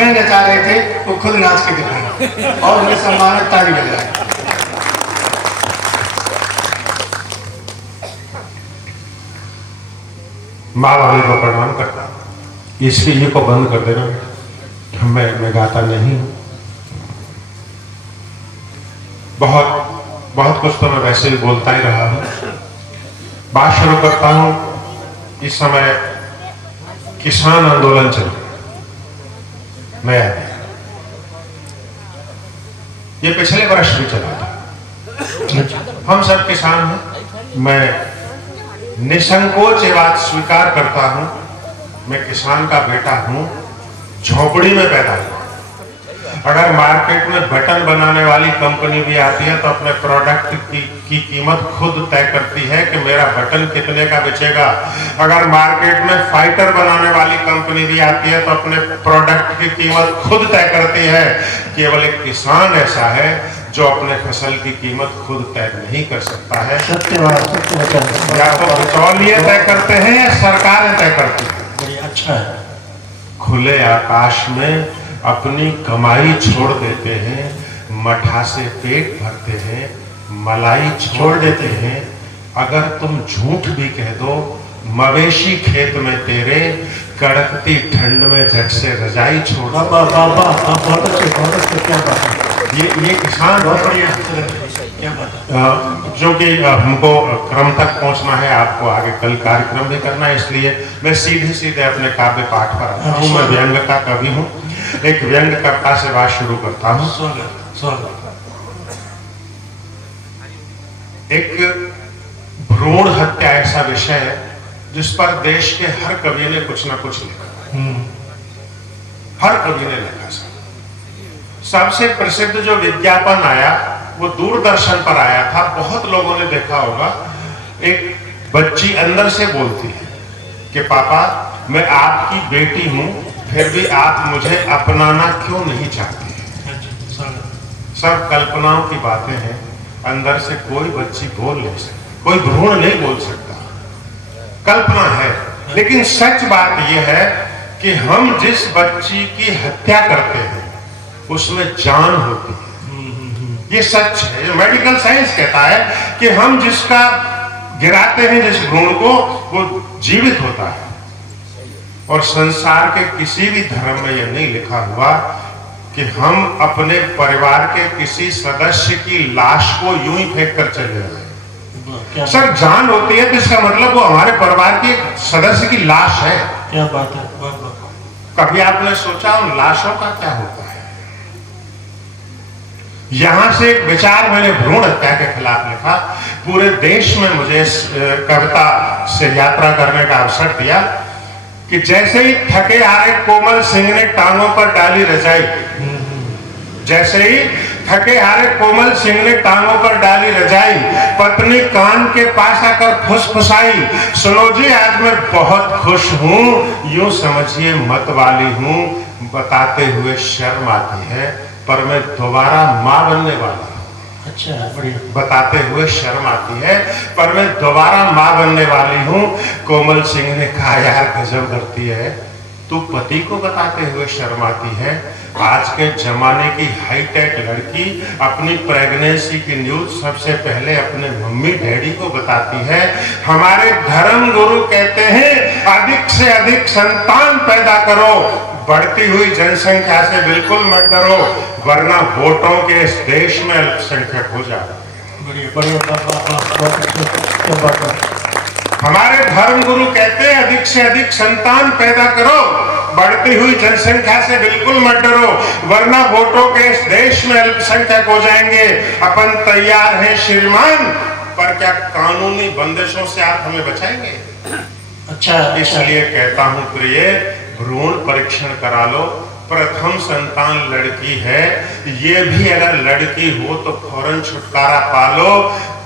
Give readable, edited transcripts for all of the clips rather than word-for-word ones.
हमें नचा रहे थे, वो खुद नाच के दिखाए और उन्हें सम्मानित ताली बजाए। माँ वाली को प्रणाम करता हूँ। इस टीवी को बंद कर देना, मैं गाता नहीं हूँ। बहुत कुछ तो मैं वैसे ही बोलता ही रहा हूँ। बात शुरू करता हूँ। इस समय किसान आंदोलन चल रहा है, नया ये पिछले वर्ष भी चला था। हम सब किसान हैं। मैं निसंकोच ये बात स्वीकार करता हूं, मैं किसान का बेटा हूं, झोपड़ी में पैदा हुआ। अगर मार्केट में बटन बनाने वाली कंपनी भी आती है तो अपने प्रोडक्ट की कीमत खुद तय करती है कि मेरा बटन कितने का बेचेगा। अगर मार्केट में फाइटर बनाने वाली कंपनी भी आती है तो अपने प्रोडक्ट की कीमत खुद तय करती है। केवल एक किसान ऐसा है जो अपने फसल की कीमत खुद तय नहीं कर सकता है। या तो बिचौलिए तय करते हैं या सरकारें तय करती है। अच्छा है। खुले आकाश में अपनी कमाई छोड़ देते हैं, मठासे पेट भरते हैं, मलाई छोड़ देते हैं। अगर तुम झूठ भी कह दो, मवेशी खेत में तेरे, कड़कती ठंड में झट से रजाई छोड़ दो। बहुत अच्छे क्या बात है। ये किसान बहुत बढ़िया, क्या बात है। जो कि हमको क्रम तक पहुंचना है, आपको आगे कल कार्यक्रम भी करना है, इसलिए मैं सीधे अपने काव्य पाठ पर आता हूँ। मैं व्यंग का कवि हूँ। एक व्यंग्यकर्ता से बात शुरू करता हूँ। एक भ्रूण हत्या ऐसा विषय है जिस पर देश के हर कवि ने कुछ ना कुछ लिखा। हर कवि ने लिखा। सबसे प्रसिद्ध जो विज्ञापन आया वो दूरदर्शन पर आया था, बहुत लोगों ने देखा होगा। एक बच्ची अंदर से बोलती है कि पापा मैं आपकी बेटी हूं, फिर भी आप मुझे अपनाना क्यों नहीं चाहते। सब कल्पनाओं की बातें हैं, अंदर से कोई बच्ची बोल नहीं सकती, कोई भ्रूण नहीं बोल सकता, कल्पना है। लेकिन सच बात यह है कि हम जिस बच्ची की हत्या करते हैं उसमें जान होती है। ये सच है। मेडिकल साइंस कहता है कि हम जिसका गिराते हैं, जिस भ्रूण को, वो जीवित होता है। और संसार के किसी भी धर्म में यह नहीं लिखा हुआ कि हम अपने परिवार के किसी सदस्य की लाश को यूं ही फेंक कर चले जाए। सर जान होती है तो इसका मतलब वो हमारे परिवार के सदस्य की लाश है। क्या बात है। कभी आपने सोचा उन लाशों का क्या होता है? यहां से एक विचार मैंने भ्रूण हत्या के खिलाफ लिखा। पूरे देश में मुझे इस कविता से यात्रा करने का अवसर दिया कि जैसे ही थके हारे कोमल सिंह ने टांगों पर डाली रजाई, जैसे ही थके हारे कोमल सिंह ने टांगों पर डाली रजाई, पत्नी कान के पास आकर फुसफुसाई, सुनो जी आज मैं बहुत खुश हूं, यूं समझिए मत वाली हूं, बताते हुए शर्म आती है, पर मैं दोबारा मां बनने वाला हूं। अच्छा, बढ़िया। बताते हुए शर्म आती है, पर मैं दोबारा मां बनने वाली हूं। कोमल सिंह ने कहा यार गजब करती है, तू पति को बताते हुए शर्म आती है। आज के जमाने की हाईटेक लड़की अपनी प्रेगनेंसी की न्यूज सबसे पहले अपने मम्मी डैडी को बताती है। हमारे धर्म गुरु कहते हैं अधिक से अधिक संतान पैदा करो, बढ़ती हुई जनसंख्या से बिल्कुल मत डरो, वरना वोटों के इस देश में अल्पसंख्यक हो जाए। हमारे धर्म गुरु कहते हैं अधिक से अधिक संतान पैदा करो, बढ़ती हुई जनसंख्या से बिल्कुल मत डरो, वरना वोटों के इस देश में अल्पसंख्यक हो जाएंगे। अपन तैयार हैं श्रीमान, पर क्या कानूनी बंदिशों से आप हमें बचाएंगे? अच्छा, इसलिए कहता हूं प्रिय, भ्रूण परीक्षण करा लो। प्रथम संतान लड़की है, ये भी अगर लड़की हो तो फौरन छुटकारा पालो।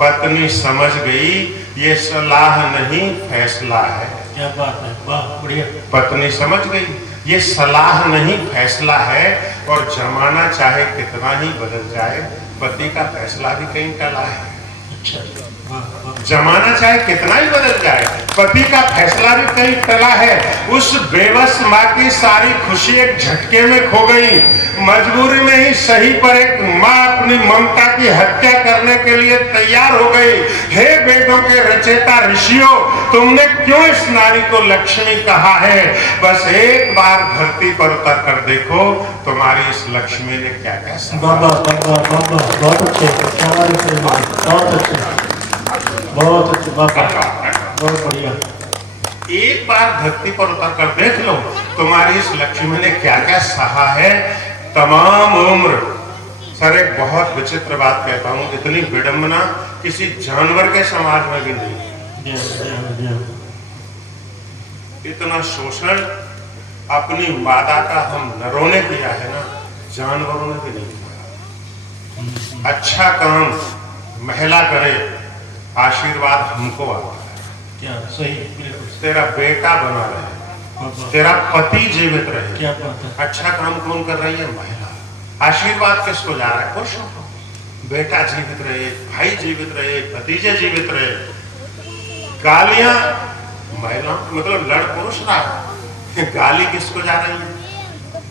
पत्नी समझ गई ये सलाह नहीं फैसला है। क्या बात है, वाह बढ़िया। पत्नी समझ गई ये सलाह नहीं फैसला है, और जमाना चाहे कितना ही बदल जाए, पति का फैसला भी कहीं टला है। अच्छा, जमाना चाहे कितना ही बदल जाए, पति का फैसला भी कहीं टला है। उस बेबस माँ की सारी खुशी एक झटके में खो गई। मजबूरी में ही सही पर एक माँ अपनी ममता की हत्या करने के लिए तैयार हो गई। हे वेदों के रचेता ऋषियों, तुमने क्यों इस नारी को लक्ष्मी कहा है? बस एक बार धरती पर उतर कर देखो, तुम्हारी इस लक्ष्मी ने क्या क्या सहा। बाबा बाबा बाबा बहुत अच्छे, बहुत अच्छे, बहुत अच्छे बाबा, बहुत बढ़िया। एक बार धरती पर उतर कर देख लो, तुम्हारी इस लक्ष्मी ने क्या क्या सहा है तमाम उम्र। सर एक बहुत विचित्र बात कहता हूँ, इतनी विडंबना किसी जानवर के समाज में भी नहीं। इतना शोषण अपनी माता का हम नरों ने किया है ना, जानवरों ने भी नहीं किया। अच्छा काम महिला करे, आशीर्वाद हमको आता है। क्या सही, बिल्कुल तेरा बेटा बना रहे, तेरा पति जीवित रहे। क्या बात है। अच्छा काम कौन कर रही है? महिला। आशीर्वाद किसको जा रहा है? पुरुषों को। बेटा जीवित रहे, भाई जीवित रहे, भतीजे जीवित रहे। गालियां महिला, मतलब लड़ पुरुष रहा है, गाली किसको जा रही है?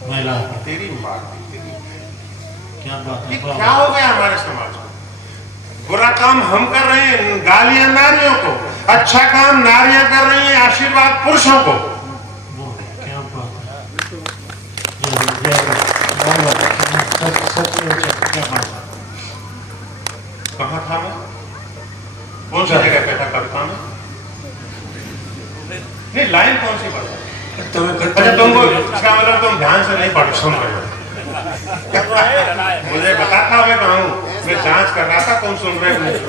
महिला। तेरी माँ की, तेरी। क्या बात ये है। क्या हो गया हमारे समाज में? बुरा काम हम कर रहे हैं, गालियां नारियों को। अच्छा काम नारियां कर रही हैं, आशीर्वाद पुरुषों को। क्या बात है। क्या बात है। कहाँ था मैं? कौन सी जगह पे था कविता में? नहीं, लाइन कौन सी पढ़ रहा? अच्छा, तुमको इसका मतलब तुम ध्यान से नहीं पढ़ सुन रहे हो। मुझे पता था मैं कहाँ हूँ, मैं जांच कर रहा था, तुम सुन रहे हो नहीं।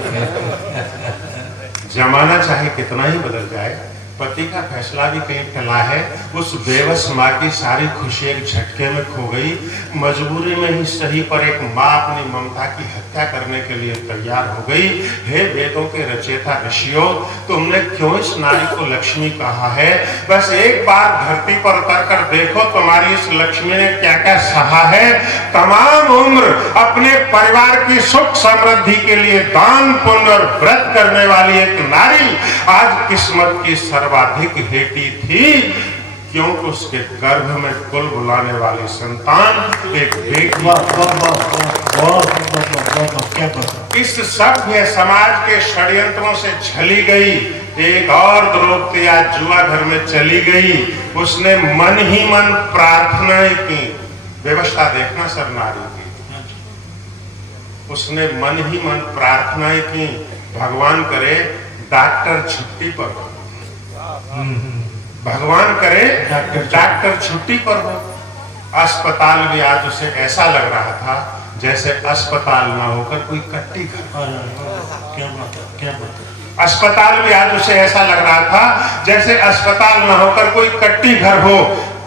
जमाना चाहे कितना ही बदल जाए, पति का फैसला भी कहीं टला है। उस बेबस माँ की सारी खुशी एक झटके में खो गई। मजबूरी में ही सही पर एक माँ अपनी ममता की हत्या करने के लिए तैयार हो गई। हे वेदों के रचेता ऋषियों, तुमने क्यों इस नारी को लक्ष्मी कहा है? बस एक बार धरती पर उतर कर देखो, तुम्हारी इस लक्ष्मी ने क्या क्या सहा है। तमाम उम्र अपने परिवार की सुख समृद्धि के लिए दान पुण्य और व्रत करने वाली एक नारी आज किस्मत की सर्वाधिक हेटी थी, क्योंकि उसके गर्भ में कुल बुलाने वाली संतान एक बेटी। इस सभ्य समाज के षड्यंत्रों से छली गई एक और द्रौपदी आज जुआ घर में चली गई। उसने मन ही मन प्रार्थनाएं की। व्यवस्था देखना सर नारी की। उसने मन ही मन प्रार्थनाएं की, भगवान करे डॉक्टर छुट्टी पर हो, भगवान करे डॉक्टर छुट्टी पर हो। अस्पताल भी आज उसे ऐसा लग रहा था जैसे अस्पताल ना होकर कोई कट्टी घर। क्या बात है, क्या बात है। अस्पताल भी आज उसे ऐसा लग रहा था जैसे अस्पताल ना होकर कोई कट्टी घर हो।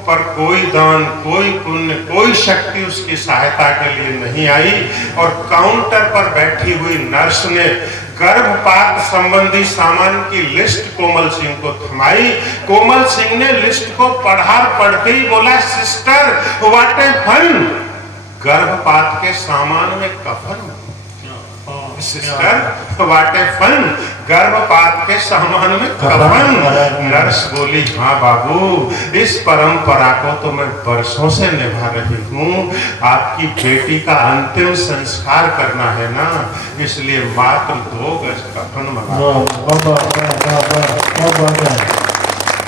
पर कोई दान, कोई पुण्य, कोई शक्ति उसकी सहायता के लिए नहीं आई। और काउंटर पर बैठी हुई नर्स ने गर्भपात संबंधी सामान की लिस्ट कोमल सिंह को थमाई। कोमल सिंह ने लिस्ट को पढ़ते ही बोला, सिस्टर व्हाट ए फन। गर्भपात के सामान में कफन। सिस्टर व्हाट ए फन, गर्भपात के सामान में कफन। नर्स बोली, हाँ बाबू, इस परंपरा को तो मैं वर्षों से निभा रही हूँ। आपकी बेटी का अंतिम संस्कार करना है ना, इसलिए मात्र 2 गज कफन मंगा।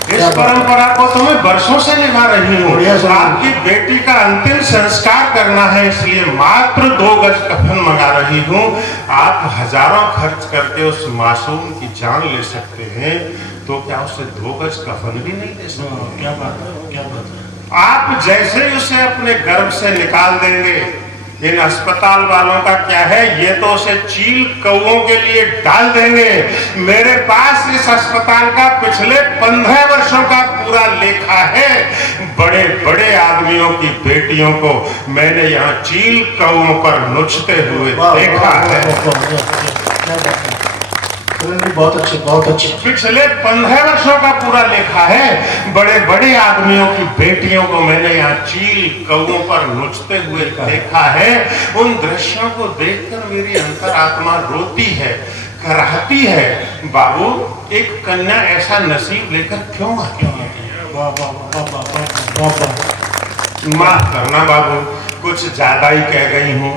इस परंपरा को तो मैं वर्षों से निभा रही हूँ। आपकी बेटी का अंतिम संस्कार करना है, इसलिए मात्र 2 गज कफन मंगा रही हूँ। आप हजारों खर्च करके उस मासूम की जान ले सकते हैं, तो क्या उसे 2 गज कफन भी नहीं दे सकते? क्या बात है, क्या बात है। आप जैसे ही उसे अपने गर्भ से निकाल देंगे, इन अस्पताल वालों का क्या है, ये तो उसे चील कौओं के लिए डाल देंगे। मेरे पास इस अस्पताल का पिछले 15 वर्षों का पूरा लेखा है। बड़े बड़े आदमियों की बेटियों को मैंने यहाँ चील कौओं पर नुचते हुए देखा है। बहुत अच्छे, बहुत अच्छे। पिछले 15 वर्षों का पूरा लेखा है। बड़े बड़े आदमियों की बेटियों को मैंने यहाँ चील कौओं पर नुचते हुए देखा है। उन दृश्यों को देखकर मेरी अंतरात्मा रोती है। कराहती है। बाबू, एक कन्या ऐसा नसीब लेकर क्यों आती है? वाह वाह वाह वाह वाह वाह वाह। माफ करना बाबू, कुछ ज्यादा ही कह गई हूँ।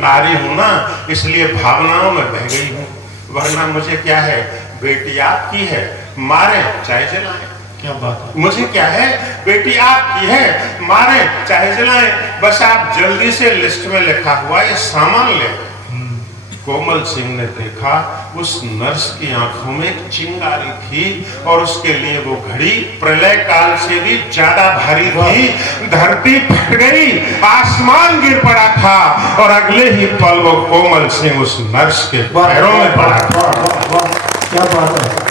नारी हूँ ना, इसलिए भावनाओं में बह गई हूँ, वरना मुझे क्या है, बेटी आपकी है, मारे चाहे जलाए। क्या बात है। मुझे क्या है, बेटी आपकी है, मारे चाहे जलाए, बस आप जल्दी से लिस्ट में लिखा हुआ ये सामान ले। कोमल सिंह ने देखा उस नर्स की आंखों में एक चिंगारी थी और उसके लिए वो घड़ी प्रलय काल से भी ज्यादा भारी थी। धरती फट गई, आसमान गिर पड़ा था और अगले ही पल वो कोमल सिंह उस नर्स के पैरों में पड़ा था। क्या बात है।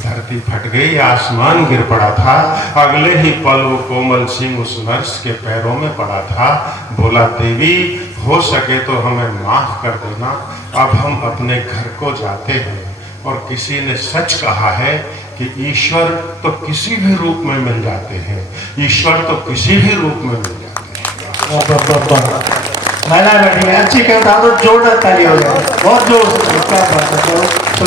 धरती फट गई, आसमान गिर पड़ा था, अगले ही पल वो कोमल सिंह उस नर्स के पैरों में पड़ा था। बोला, देवी हो सके तो हमें माफ कर देना, अब हम अपने घर को जाते हैं। और किसी ने सच कहा है कि ईश्वर तो किसी भी रूप में मिल जाते हैं, ईश्वर तो किसी भी रूप में मिल जाते हैं। महिला बैठी है, अच्छी कहता तो जोरदार ताली हो जाए, बहुत जोर से। क्या बात है।